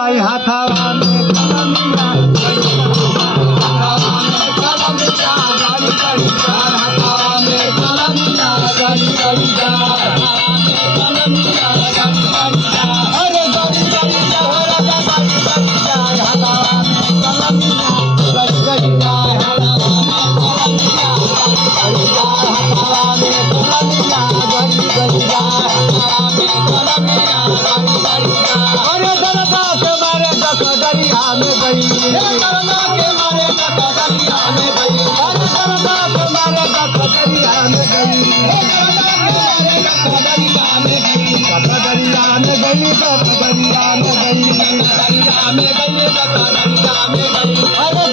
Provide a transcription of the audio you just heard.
हाथावा में कलमिया हाथावा में कलमिया गड़ी गड़ी जाए हाथावा में कलमिया गड़ी गड़ी जाए कलमिया गड़ी गड़ी जाए अरे गड़ी गड़ी जाए गड़ी गड़ी जाए हाथावा में कलमिया गड़ी गड़ी जाए हाथावा में कलमिया गड़ी गड़ी जाए हाथावा में कलमिया गड़ी गड़ी जाए हाथावा में कलमिया गड़ी गड़ी जाए अरे दरदा के मारे दरिया में गई हे दरदा के मारे दरिया में गई अरे दरदा के मारे दरिया में गई हे दरदा के मारे दरिया में गई दरिया में गई दरिया में गई दरिया में गई दरिया में गई अरे